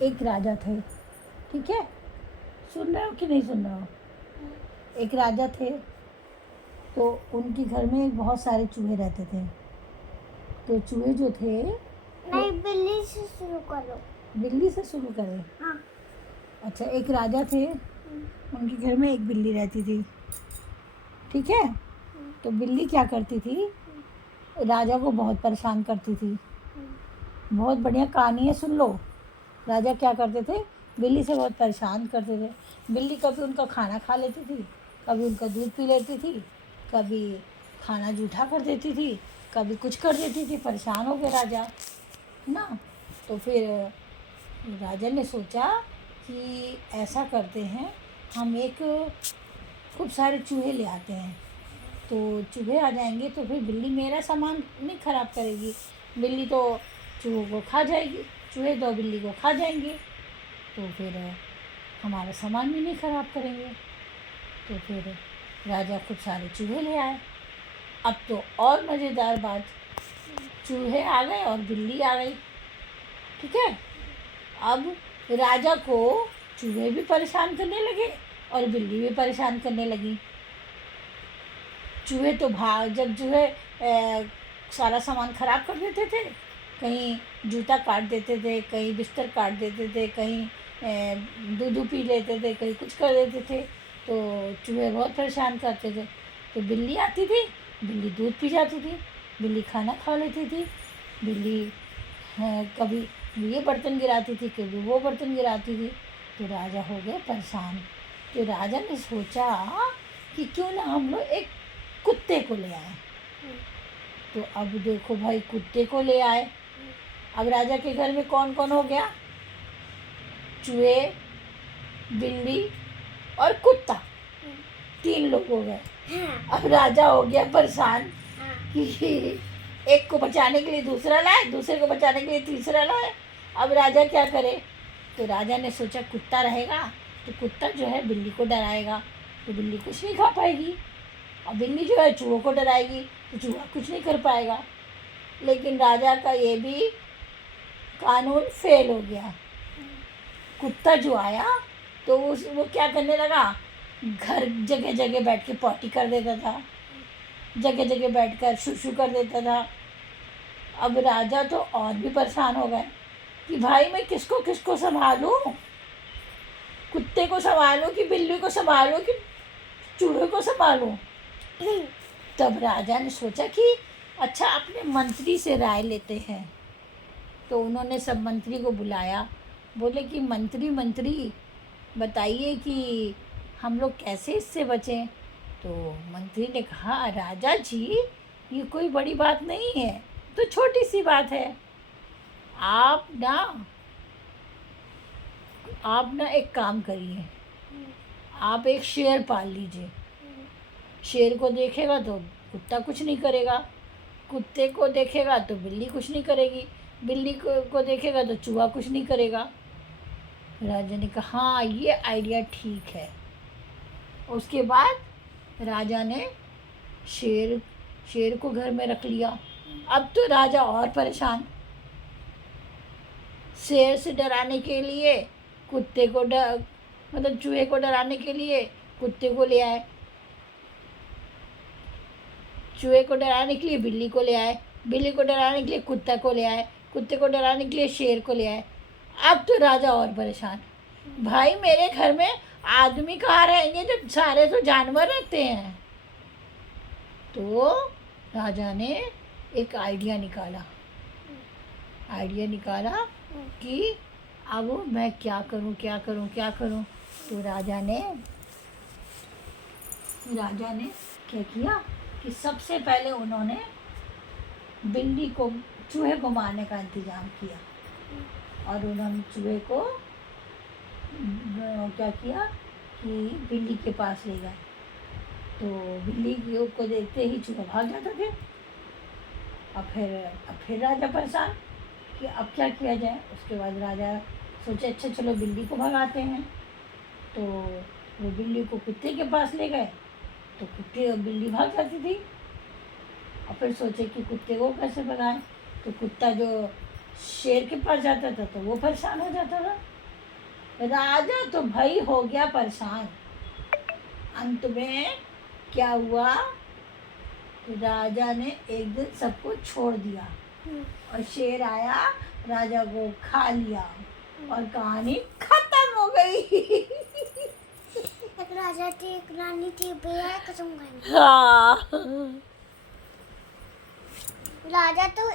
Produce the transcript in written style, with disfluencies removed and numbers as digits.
एक राजा थे, ठीक है? सुन रहे हो कि नहीं सुन रहे हो? एक राजा थे, तो उनके घर में बहुत सारे चूहे रहते थे। तो चूहे जो थे, नहीं, बिल्ली से शुरू करो। बिल्ली से शुरू करें? हाँ। अच्छा, एक राजा थे, उनके घर में एक बिल्ली रहती थी, ठीक है? तो बिल्ली क्या करती थी, राजा को बहुत परेशान करती थी। बहुत बढ़िया कहानी है, सुन लो। राजा क्या करते थे, बिल्ली से बहुत परेशान करते थे। बिल्ली कभी उनका खाना खा लेती थी, कभी उनका दूध पी लेती थी, कभी खाना जूठा कर देती थी, कभी कुछ कर देती थी। परेशान हो गए राजा ना। तो फिर राजा ने सोचा कि ऐसा करते हैं, हम एक खूब सारे चूहे ले आते हैं। तो चूहे आ जाएंगे तो फिर बिल्ली मेरा सामान नहीं ख़राब करेगी, बिल्ली तो चूहों को खा जाएगी, चूहे तो बिल्ली को खा जाएंगे, तो फिर हमारा सामान भी नहीं ख़राब करेंगे। तो फिर राजा खूब सारे चूहे ले आए। अब तो और मज़ेदार बात, चूहे आ गए और बिल्ली आ गई, ठीक है? अब राजा को चूहे भी परेशान करने लगे और बिल्ली भी परेशान करने लगी। चूहे तो जब चूहे सारा सामान ख़राब कर देते थे, कहीं जूता काट देते थे, कहीं बिस्तर काट देते थे, कहीं दूध पी लेते थे, कहीं कुछ कर देते थे, तो चूहे बहुत परेशान करते थे। तो बिल्ली आती थी, बिल्ली दूध पी जाती थी, बिल्ली खाना खा लेती थी, बिल्ली कभी ये बर्तन गिराती थी, कभी वो बर्तन गिराती थी। तो राजा हो गए परेशान। तो राजा ने सोचा कि क्यों ना हम लोग एक कुत्ते को ले आए। तो अब देखो भाई, कुत्ते को ले आए। अब राजा के घर में कौन कौन हो गया, चूहे, बिल्ली और कुत्ता, 3 लोग हो गए। अब राजा हो गया परेशान कि एक को बचाने के लिए दूसरा लाए, दूसरे को बचाने के लिए तीसरा लाए। अब राजा क्या करे? तो राजा ने सोचा कुत्ता रहेगा तो कुत्ता जो है बिल्ली को डराएगा, तो बिल्ली कुछ नहीं खा पाएगी, और बिल्ली जो है चूहों को डराएगी तो चूहा कुछ नहीं कर पाएगा। लेकिन राजा का ये भी कानून फेल हो गया। कुत्ता जो आया तो वो क्या करने लगा, घर जगह जगह बैठ के पॉटी कर देता था, जगह जगह बैठकर शू कर देता था। अब राजा तो और भी परेशान हो गए कि भाई मैं किसको किसको संभालूं, कुत्ते को संभालूं कि बिल्ली को संभालूं कि चूहे को संभालूं। तब राजा ने सोचा कि अच्छा, अपने मंत्री से राय लेते हैं। तो उन्होंने सब मंत्री को बुलाया, बोले कि मंत्री बताइए कि हम लोग कैसे इससे बचें। तो मंत्री ने कहा, राजा जी ये कोई बड़ी बात नहीं है, तो छोटी सी बात है, आप ना एक काम करिए, आप एक शेर पाल लीजिए। शेर को देखेगा तो कुत्ता कुछ नहीं करेगा, कुत्ते को देखेगा तो बिल्ली कुछ नहीं करेगी, बिल्ली को देखेगा तो चूहा कुछ नहीं करेगा। राजा ने कहा हाँ, ये आइडिया ठीक है। उसके बाद राजा ने शेर को घर में रख लिया। अब तो राजा और परेशान, शेर से डराने के लिए कुत्ते को मतलब चूहे को डराने के लिए कुत्ते को ले आए, चूहे को डराने के लिए बिल्ली को ले आए, बिल्ली को डराने के लिए कुत्ता को ले आए, कुत्ते को डराने के लिए शेर को ले आए। अब तो राजा और परेशान, भाई मेरे घर में आदमी कहाँ रहेंगे जब सारे तो जानवर रहते हैं। तो राजा ने एक आइडिया निकाला कि अब मैं क्या करूं। तो राजा ने क्या किया कि सबसे पहले उन्होंने चूहे को मारने का इंतज़ाम किया, और उन्होंने चूहे को क्या किया कि बिल्ली के पास ले गए। तो बिल्ली को देखते ही चूहा भाग जाता थे। अब फिर राजा परेशान कि अब क्या किया जाए। उसके बाद राजा सोचे अच्छा चलो बिल्ली को भगाते हैं। तो वो बिल्ली को कुत्ते के पास ले गए, तो कुत्ते और बिल्ली भाग जाती थी। और फिर सोचे कि कुत्ते को कैसे भगाएं। तो कुत्ता जो शेर के पास जाता था तो वो परेशान हो जाता था। राजा तो भाई हो गया परेशान। अंत में क्या हुआ, राजा ने एक दिन सबको छोड़ दिया और शेर आया, राजा को खा लिया और कहानी खत्म हो गई। एक राजा थी, एक रानी थी, भैया कसम खाई। हाँ। राजा तो